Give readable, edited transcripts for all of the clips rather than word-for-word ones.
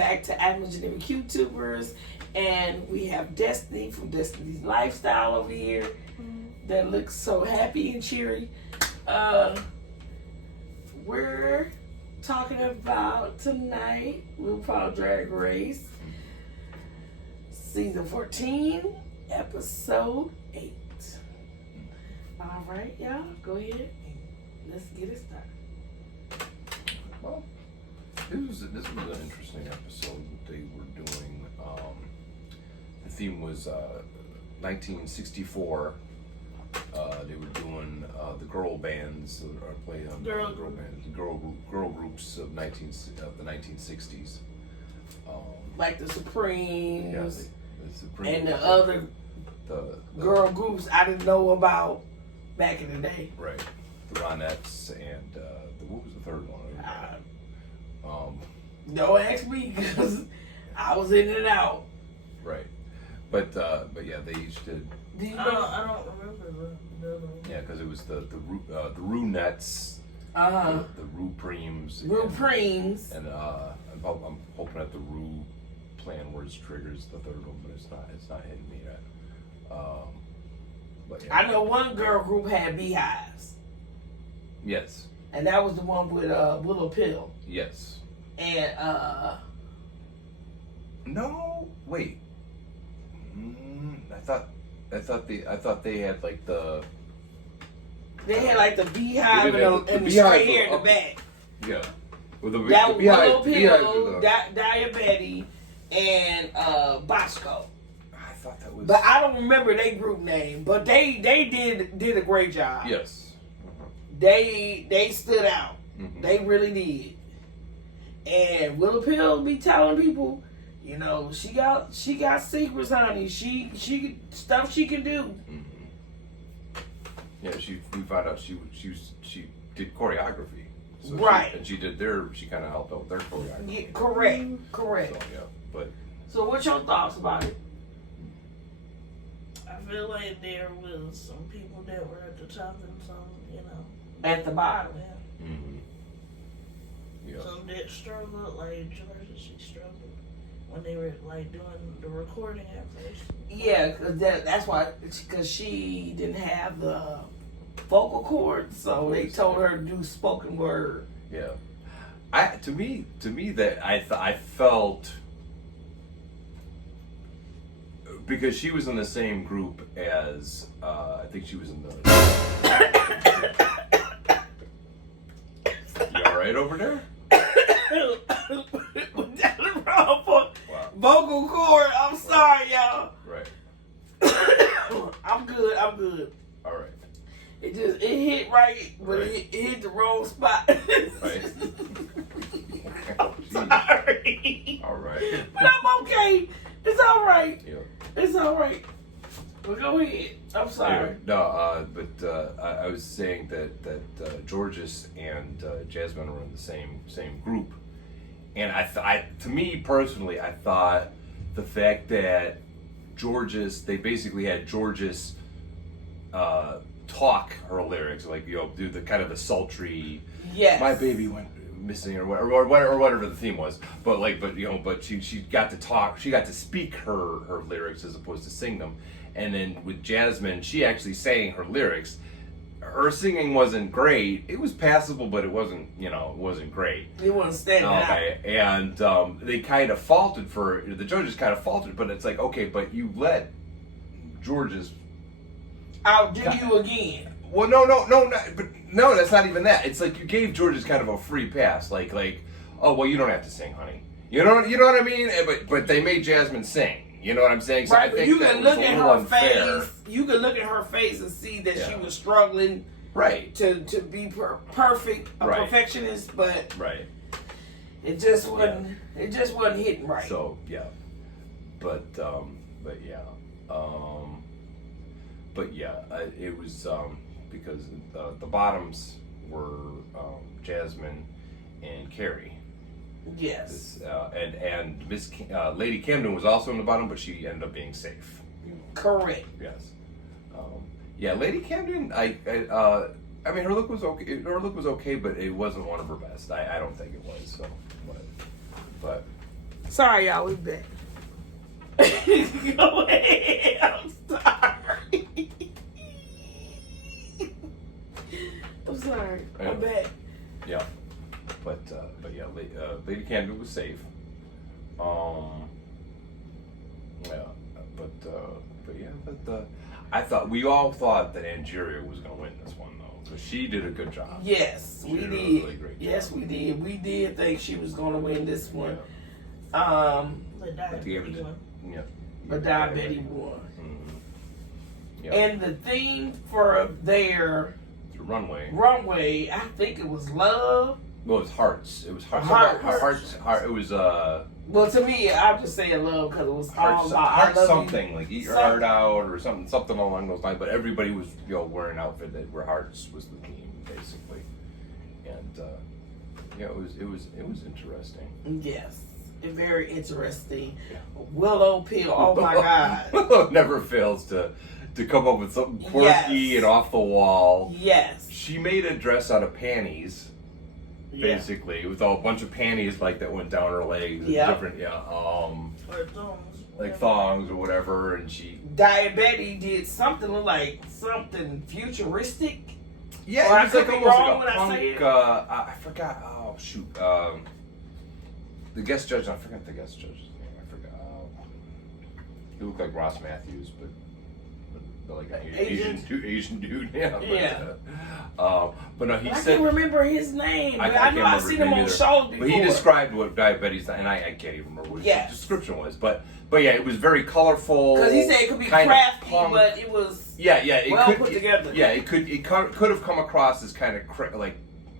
back to Antwon, Geneva QTubers, and we have Destiny from Destiny's Lifestyle over here that looks so happy and cheery. We're talking about tonight RuPaul's Drag Race Season 14, Episode 8. All right, y'all, go ahead. Let's get it started. Well, this was an interesting episode that they were doing. The theme was 1964. They were doing the girl bands, or play on girl bands, girl groups of the 1960s. Like the Supremes, the Supremes and the other girl groups I didn't know about back in the day. Right. The Ronettes and what was the third one? Don't ask me because I was in and out. Right. But yeah, they each did. I don't remember the other one. Yeah, because it was the Ronettes, the Rupremes, and I'm hoping that the Ru plan words triggers the third one, but it's not hitting me yet. But yeah. I know one girl group had beehives. Yes. And that was the one with Willow Pill. Yes. And no, wait. I thought they had like the. They had like the beehive and the straight hair in the back. Yeah. With the Willow Pill, Diabetes, and Bosco. I thought that was. But I don't remember their group name. But they did a great job. Yes. They stood out. Mm-hmm. They really did. And Willow Pill be telling people, you know, she got secrets, honey. She stuff she can do. Mm-hmm. Yeah, we found out she did choreography. So right. She kind of helped out with their choreography. Yeah, correct. So, yeah, but. So what's your thoughts about it? I feel like there was some people that were at the top and some, at the bottom. Yeah. Mm-hmm. Yeah. Some that struggled, like Georgia, she struggled when they were like doing the recording at first. Yeah, that's why, because she didn't have the vocal cords, so they told her to do spoken word. Yeah, to me that I felt, because she was in the same group as I think she was in the. You all right over there? Vocal cord. I'm sorry, y'all. Right. I'm good. All right. It hit right, but Right. it hit the wrong spot. Right. I'm sorry. All right. But I'm okay. It's all right. Yeah. It's all right. Well, go ahead. I'm sorry. Anyway, no, but I was saying that Georges and Jasmine were in the same group, and to me personally, I thought the fact that Georges, they basically had Georges talk her lyrics, like, you know, do the kind of the sultry, yes, my baby went missing or whatever the theme was, but she got to talk, she got to speak her lyrics as opposed to sing them. And then with Jasmine, she actually sang her lyrics. Her singing wasn't great. It was passable, but it wasn't great. It wasn't standing out. And they kind of faulted the judges kind of faulted, but it's like, okay, but you let Georges outdo you again. Well, no, that's not even that. It's like you gave Georges kind of a free pass, like, oh, well, you don't have to sing, honey. You know what I mean? But they made Jasmine sing. You know what I'm saying? So right, I think you can look at her face. You can look at her face and see that she was struggling, right, to be perfect, a perfectionist, but it just wasn't. It just wasn't hitting right. So yeah, but yeah, it was because the bottoms were Jasmine and Carrie. Yes. And Miss Lady Camden was also in the bottom, but she ended up being safe. Correct. Yes. Yeah, Lady Camden. I mean, her look was okay. Her look was okay, but it wasn't one of her best. I don't think it was. So, but Sorry, y'all. We back. Go ahead. I'm sorry. I'm sorry. I'm back. Yeah. But yeah, Lady Canada was safe. Yeah. But I thought we all thought that Angeria was going to win this one though, because she did a good job. Yes, we did. Really great yes, job. we did. We did think she was going to win this one. Yeah. But diabetes won. Yeah. But Diabetes won. Mm-hmm. Yeah. And the theme for their The runway, I think it was love. Well, it was hearts. It was hearts. Heart. It was Well, to me, I'm just saying love because it was all heart about I love something you. like eat your heart out or something along those lines. But everybody was wearing an outfit that where hearts was the theme basically, and yeah, it was interesting. Yes, very interesting. Yeah. Willow Pill. Oh my God. Willow never fails to come up with something quirky and off the wall. Yes. She made a dress out of panties. Basically, with a bunch of panties like that went down her legs, and different, or thongs, like thongs or whatever, and she. Diabetes did something like something futuristic. Yeah, or it was like almost like a punk. I forgot. Oh shoot, the guest judge. I forgot the guest judge's name. I forgot. He looked like Ross Matthews, but like an Asian dude. Yeah. But no, he I said. can't remember his name. But I know I've seen him on either. shows before. But he described what diabetes, and I can't even remember what his description was. But yeah, it was very colorful. Because he said it could be crafty, but it was it put together. Yeah, it could have come across as kind of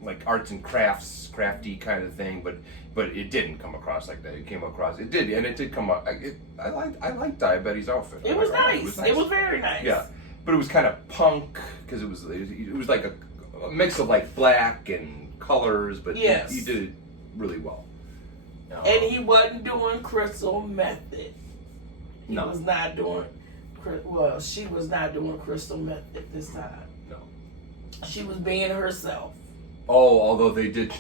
like arts and crafts, crafty kind of thing, but it didn't come across like that. It came across, it did come up. I liked Diabetes' outfit. It was nice. It was very nice. Yeah, but it was kind of punk because it was like a mix of like black and colors, but he did it really well. And he wasn't doing Crystal Method. He was not doing. Well, she was not doing Crystal Method this time. No, she was being herself. Oh, although they did.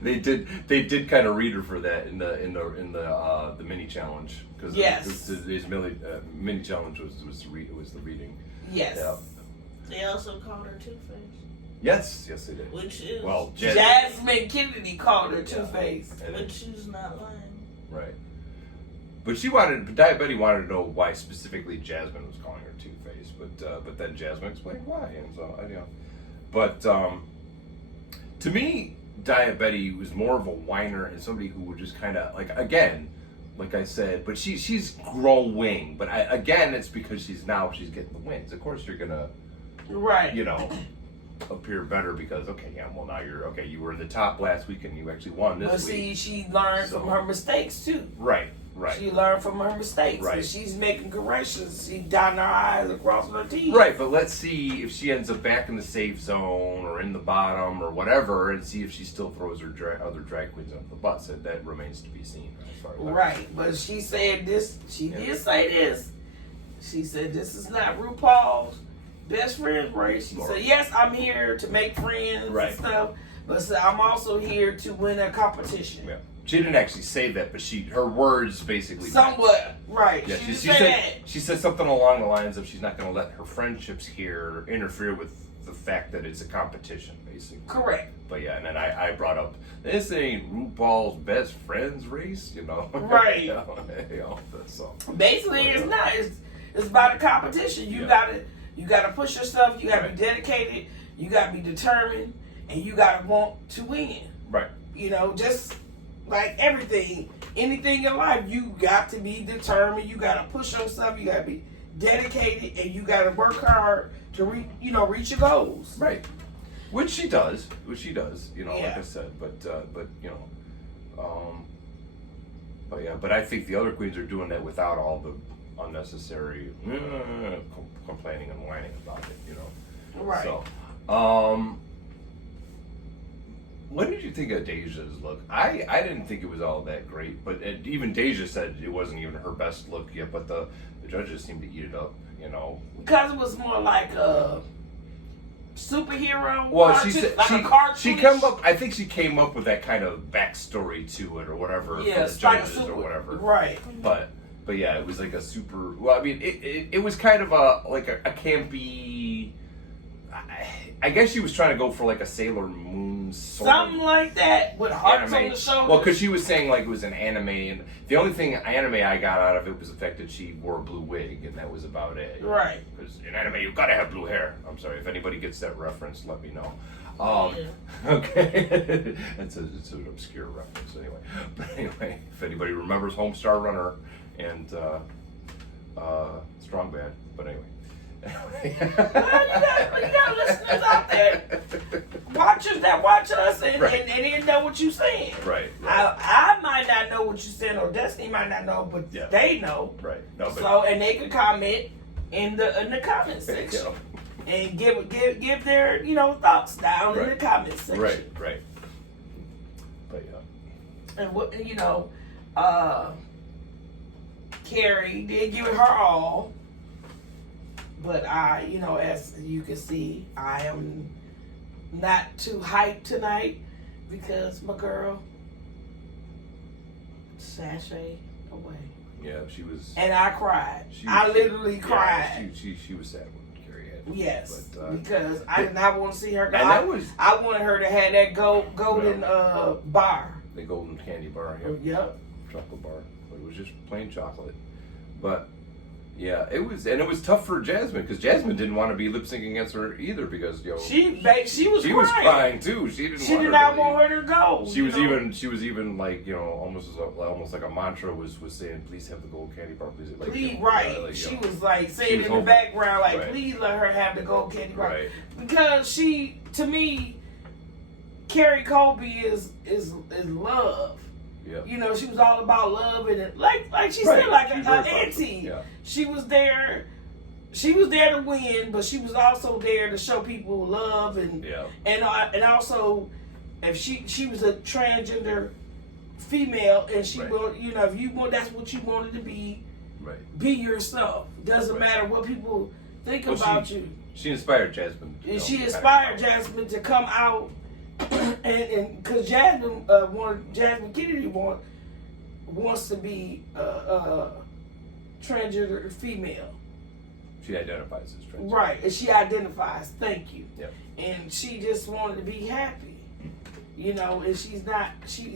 they did kind of read her for that in the mini challenge because this mini challenge was the reading. Yes. Yeah. They also called her Two-Face. Yes, they did. Which is Jasmine Kennedy called her Two-Face, but she's not lying. Right. But Diabetes wanted to know why specifically Jasmine was calling her Two-Face, but then Jasmine explained why, and so but to me, Diabetes was more of a whiner and somebody who would just kind of like I said, but she's growing. But again, it's because she's getting the wins. Of course, you're gonna appear better because now you were in the top last week and you actually won this week. But see, she learned from her mistakes too. Right. She learned from her mistakes. Right. She's making corrections. She's dotting her I's and crossing her T's. Right, but let's see if she ends up back in the safe zone or in the bottom or whatever, and see if she still throws her other drag queens under the bus. That remains to be seen. Right, but she said this. She did say this. She said this is not RuPaul's best friends race. She said, yes, I'm here to make friends and stuff, but I'm also here to win a competition. Yeah. She didn't actually say that, but her words basically. Somewhat, right. Yeah, she said something along the lines of she's not going to let her friendships here interfere with the fact that it's a competition, basically. Correct. But yeah, and then I brought up, this ain't RuPaul's best friends race, Right. So. Basically, it's not. It's about a competition. You gotta push yourself. You gotta be dedicated. You gotta be determined, and you gotta want to win. Right. Just like anything in life, you got to be determined. You got to push yourself. You got to be dedicated, and you got to work hard to reach your goals. Right. Which she does. Like I said. But I think the other queens are doing that without all the unnecessary complaining and whining about it. Right. So, what did you think of Deja's look? I didn't think it was all that great, but even Deja said it wasn't even her best look yet, but the judges seemed to eat it up, Because it was more like superhero. Well, cartoon, she said like a cartoon. she came up. I think she came up with that kind of backstory to it, or whatever, Yeah, for the judges or whatever. Right. But yeah, it was like a super. Well, I mean, it was kind of a campy. I guess she was trying to go for like a Sailor Moon something like that with hearts on the shoulders. Well, because she was saying like it was an anime, and the only thing anime I got out of it was the fact that she wore a blue wig, and that was about it. Right. Because in anime you gotta have blue hair. I'm sorry if anybody gets that reference, let me know. Yeah. Okay, it's an obscure reference anyway. But anyway, if anybody remembers Homestar Runner and Strong Bad, but anyway. Well, you got listeners out there, watchers that watch us, and they didn't know what you're saying. Right. I might not know what you're saying, or Destiny might not know, but they know. Right. No, but, so, and they can comment in the comment section and give their thoughts down in the comment section. Right. But and what Carrie did give it her all. But as you can see, I am not too hyped tonight because my girl sashayed away. Yeah, she was. And I cried. I literally cried. She was sad when Carrie had. Yes, but, because I did not want to see her. And that was. I wanted her to have that golden bar. The golden candy bar. Yep. Chocolate bar. It was just plain chocolate, but. Yeah, it was tough for Jasmine because Jasmine didn't want to be lip syncing against her either because she was crying too. She did not want her to go. She was even like almost like a mantra was saying, please have the gold candy bar, please. Like, right. She was like saying in the background like, please let her have the gold candy bar because to me, Carrie Colby is love. Yep. She was all about love and like she said, like an auntie. Yeah. She was there to win, but she was also there to show people love and also if she was a transgender female and she will if you want that's what you wanted to be, be yourself. Doesn't matter what people think about you. She inspired Jasmine. And she inspired Jasmine to come out. And because Jasmine Kennedy wants to be transgender female. She identifies as transgender. Right, and she identifies. Thank you. Yep. And she just wanted to be happy, And she's not. She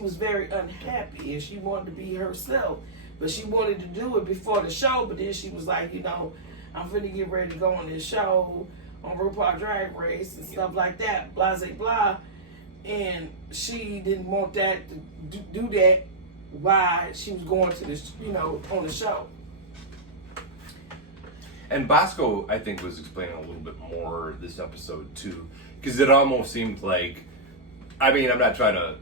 was very unhappy, and she wanted to be herself, but she wanted to do it before the show. But then she was like, I'm finna get ready to go on this show. On RuPaul's Drag Race and stuff like that, blah, blah, blah. And she didn't want that to do that while she was going to this, on the show. And Bosco, I think, was explaining a little bit more this episode too, because it almost seemed like, I mean, I'm not trying to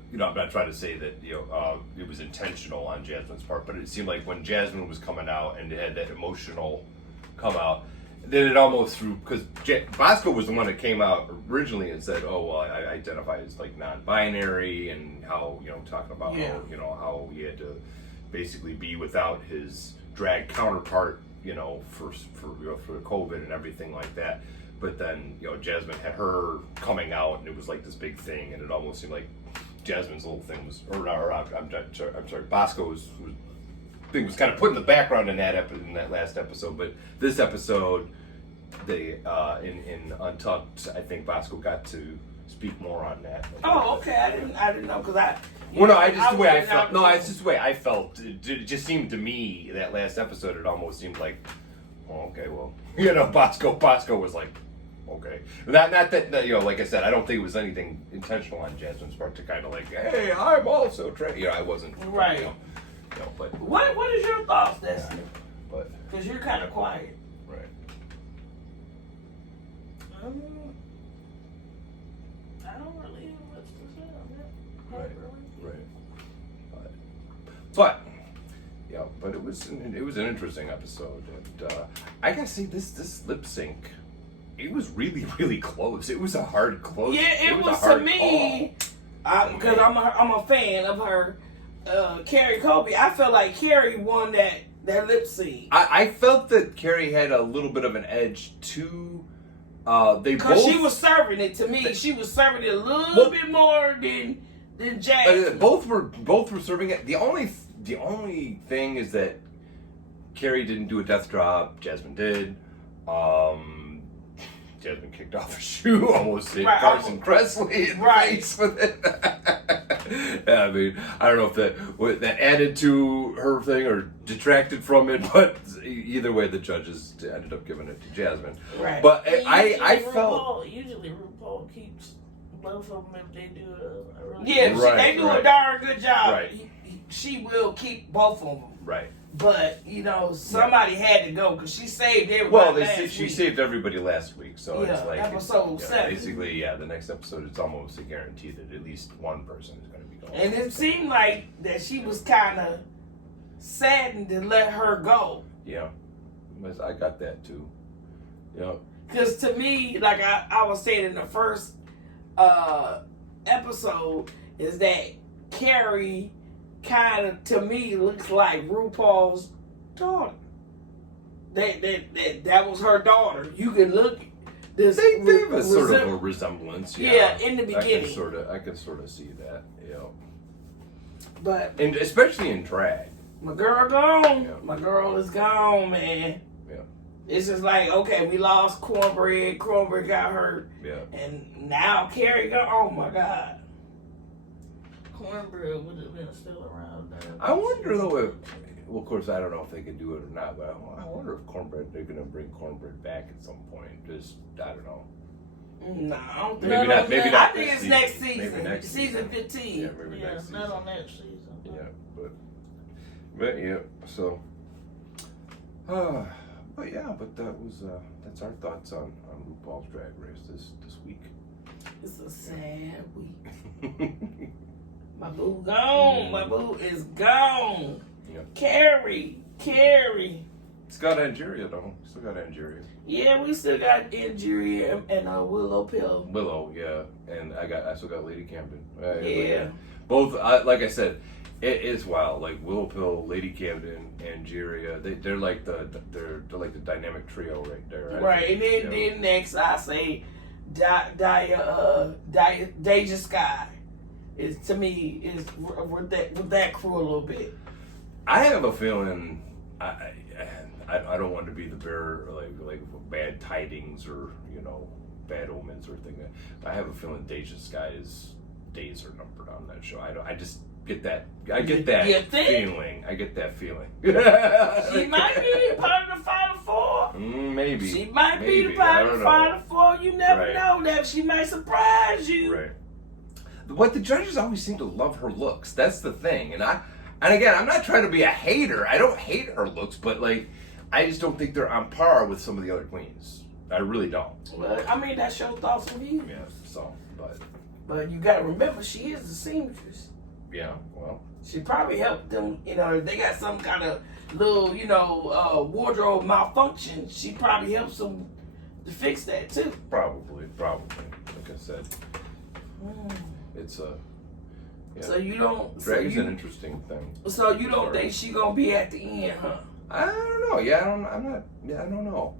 say that it was intentional on Jasmine's part, but it seemed like when Jasmine was coming out and it had that emotional come out. Then it almost threw because Bosco was the one that came out originally and said, "Oh, well, I identify as like non-binary," and how talking about how he had to basically be without his drag counterpart, for COVID and everything like that. But then Jasmine had her coming out, and it was like this big thing, and it almost seemed like Jasmine's little thing was, I'm sorry, Bosco's thing was kind of put in the background in that last episode, but this episode, they in Untucked, I think Bosco got to speak more on that. Oh, okay. I didn't know because it's just the way I felt. It just seemed to me that last episode, it almost seemed like, oh, okay, well, Bosco was like, okay, not that like I said, I don't think it was anything intentional on Jasmine's part to kind of like, hey, I'm also trans. I wasn't right. But what is your thoughts, Destiny? But because you're kind of quiet. Right. I don't really have much to say on that. Right. But but it was an interesting episode, and I gotta say this lip sync, it was really, really close. It was a hard close. Yeah, it was to me because I'm a fan of her. Carrie Colby, I felt like Carrie won that lip sync. I felt that Carrie had a little bit of an edge to They Because both she was serving it to me. She was serving it a little bit more than Jasmine. both were serving it. The only thing is that Carrie didn't do a death drop. Jasmine did. Jasmine kicked off a shoe, almost hit Carson Kressley in the face with it. Yeah, I mean, I don't know if that added to her thing or detracted from it, but either way, the judges ended up giving it to Jasmine. Right. But I felt usually RuPaul keeps both of them if they do a really they do a darn good job. Right. She will keep both of them. Right. But somebody had to go because she saved everybody. Well, she saved everybody last week, so it's like episode 7. Basically, the next episode it's almost a guarantee that at least one person is going to be going. And it seemed like that she was kind of saddened to let her go. Yeah, I got that too. Yeah. Because to me, like I was saying in the first episode, is that Carrie kind of, to me, looks like RuPaul's daughter. That was her daughter. You can look. They have a sort of a resemblance. Yeah, in the beginning. I can sort of see that. Yeah. And especially in drag. My girl gone. Yeah. My girl is gone, man. Yeah. It's just like, okay, we lost Cornbread. Cornbread got hurt. Yeah. And now Carrie gone. Oh my God. Cornbread would have been still around. I wonder though if, well, of course, I don't know if they can do it or not, but I wonder if they're going to bring Cornbread back at some point. Just, I don't know. No, I don't think Maybe not. Maybe I not. think it's season. next season. Maybe next season 15. Yeah, maybe next season. Not on that season. Yeah, but yeah. So, but that's our thoughts on RuPaul's Drag Race this week. It's a sad week. My boo gone. My boo is gone. Yeah. Carrie. It's got Angeria though. Still got Angeria. Yeah, we still got Angeria and Willow Pill. Willow, yeah, and I still got Lady Camden. Yeah. Both, like I said, it is wild. Like Willow Pill, Lady Camden, Angeria. They're like the dynamic trio right there. Right, and then next I say Deja Sky. Is to me is with that crew a little bit. I have a feeling I don't want to be the bearer like bad tidings or bad omens or thing. I have a feeling Deja Sky's days are numbered on that show. I just get that. I get that feeling. I get that feeling. She might be part of the Final Four. Maybe. She might be the part of the Final Four. You never know that she might surprise you. Right. What the judges always seem to love her looks. That's the thing. And again, I'm not trying to be a hater. I don't hate her looks, but I just don't think they're on par with some of the other queens. I really don't. Well, I mean, that's your thoughts on you. Yeah. So, but you got to remember, she is the seamstress. Yeah. Well, she probably helped them. If they got some kind of little, wardrobe malfunction, she probably helps them to fix that too. Probably. Like I said. It's a. Yeah. So you don't. Drag is an interesting thing. So you don't think she gonna be at the end, huh? I don't know. Yeah, I'm not. Yeah, I don't know.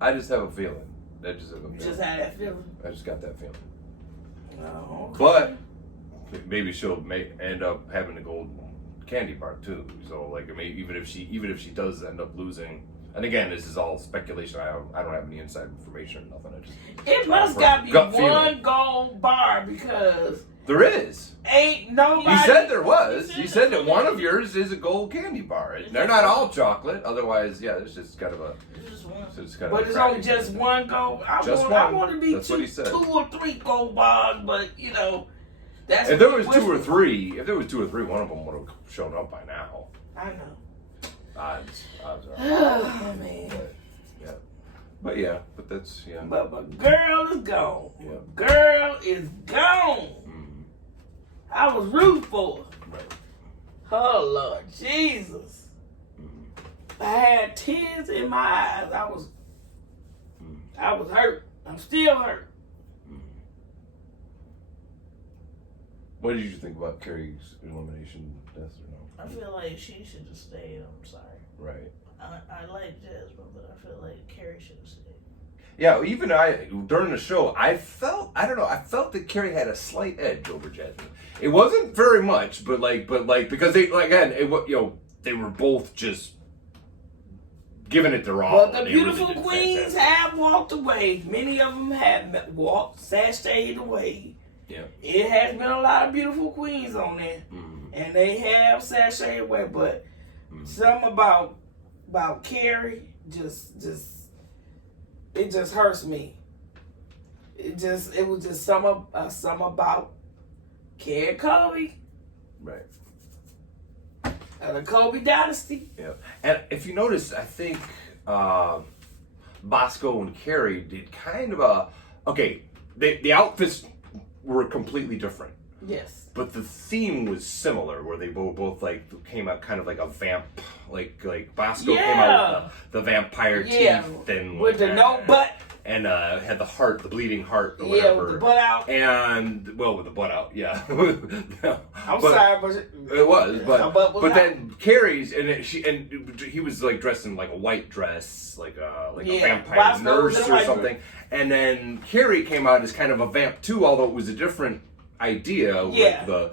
I just have a feeling. You just had that feeling. I just got that feeling. Oh. Okay. But maybe she'll end up having a gold candy bar too. So even if she does end up losing. And again, this is all speculation. I don't have any inside information or nothing. It must got to be one gold bar because there is. Ain't nobody. He said there was. He said that one of yours is a gold candy bar. They're not all chocolate. Otherwise, yeah, it's just kind of a. But it's only just one gold. I want to be That's what he said. 2 or 3 gold bars, but that's. If there was 2 or 3, one of them would have shown up by now. I know. Odds are. Oh man. But that's But my girl is gone. Yeah. My girl is gone. Mm-hmm. I was rooting for her. Right. Oh Lord Jesus. Mm-hmm. I had tears in my eyes. I was hurt. I'm still hurt. Mm-hmm. What did you think about Carrie's elimination death or no? I feel like she should have stayed. I'm sorry. Right. I like Jasmine, but I feel like Carrie should have stayed. Yeah, even during the show, I felt that Carrie had a slight edge over Jasmine. It wasn't very much, but because they they were both just giving it their all. But the beautiful queens have walked away. Many of them have sashayed away. Yeah. It has been a lot of beautiful queens on there. And they have sashayed away. But something about Carrie it just hurts me. It was just some about Carrie Kobe. Right. The Kobe dynasty. Yeah. And if you notice, I think Bosco and Carrie did kind of the outfits were completely different. Yes. But the theme was similar, where they both came out kind of like a vamp, like Bosco came out with the vampire teeth and with the no butt. And had the bleeding heart or whatever. With the butt out. And with the butt out, yeah. I'm sorry, but it was. But then Carrie's he was dressed in a white dress, like a vampire Bosco nurse or something. And then Carrie came out as kind of a vamp too, although it was a different idea with the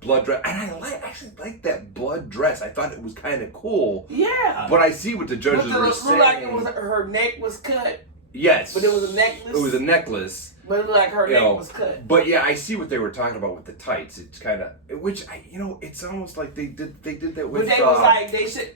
blood dress. And I actually liked that blood dress. I thought it was kind of cool. Yeah. But I see what the judges were saying. Like her neck was cut. Yes. But it was a necklace. It was a necklace. But it looked like her neck was cut. But yeah, I see what they were talking about with the tights. It's kind of, it's almost like they did that with. But they was they should,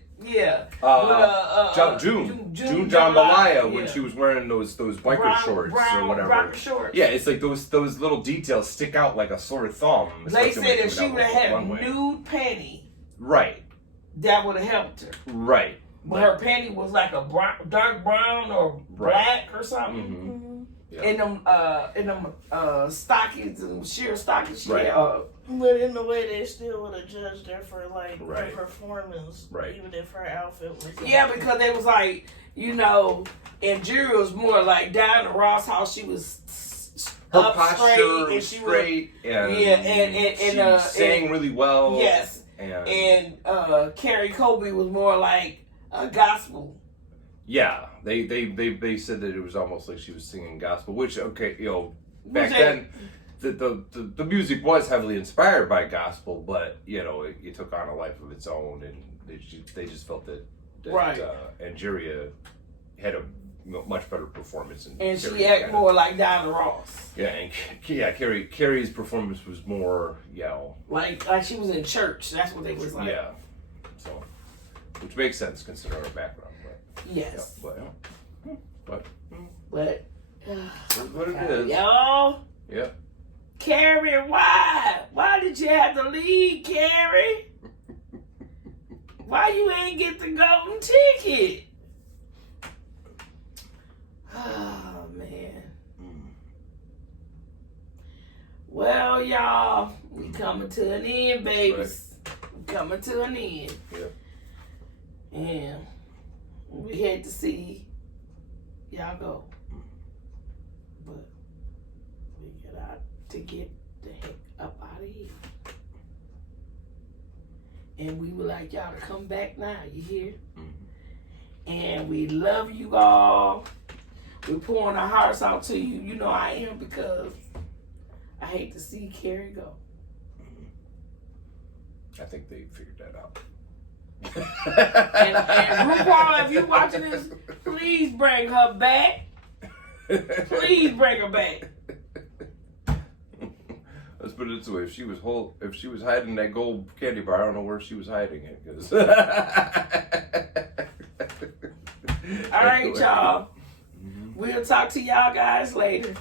June Jambalaya when she was wearing those biker shorts or whatever. Rocker shorts. Yeah, it's like those little details stick out like a sore thumb. They said if she would have had a nude panty, right, that would have helped her. Right. But her panty was like a dark brown or black or something. Mm-hmm. Yeah. In them stockings and sheer stockings. Right. But in a way, they still would have judged her for her performance, even if her outfit was. Yeah, because they was and Jury was more like Diana Ross, how she was her up posture and she straight, and she sang really well. Yes, and Carrie Kobe was more like a gospel. Yeah, they said that it was almost like she was singing gospel, which back then the music was heavily inspired by gospel, but it took on a life of its own, and they just felt that Angeria had a much better performance, and she acted more like Diana Ross. Yeah, and Carrie's performance was more like she was in church. That's what they was like. Yeah, so which makes sense considering her background. Yes. But what it is. Y'all. Yeah. Carrie, why? Why did you have to leave, Carrie? Why you ain't get the golden ticket? Oh, man. Well, y'all, we coming to an end, babies. We coming to an end. Yeah. And we hate to see y'all go. But we got to get the heck up out of here. And we would like y'all to come back now, you hear? And we love you all. We're pouring our hearts out to you. You know I am, because I hate to see Carrie go. I think they figured that out. and RuPaul, if you're watching this, please bring her back. Please bring her back. Let's put it this way: if she was hiding that gold candy bar, I don't know where she was hiding it. Cause all right, y'all. We'll talk to y'all guys later.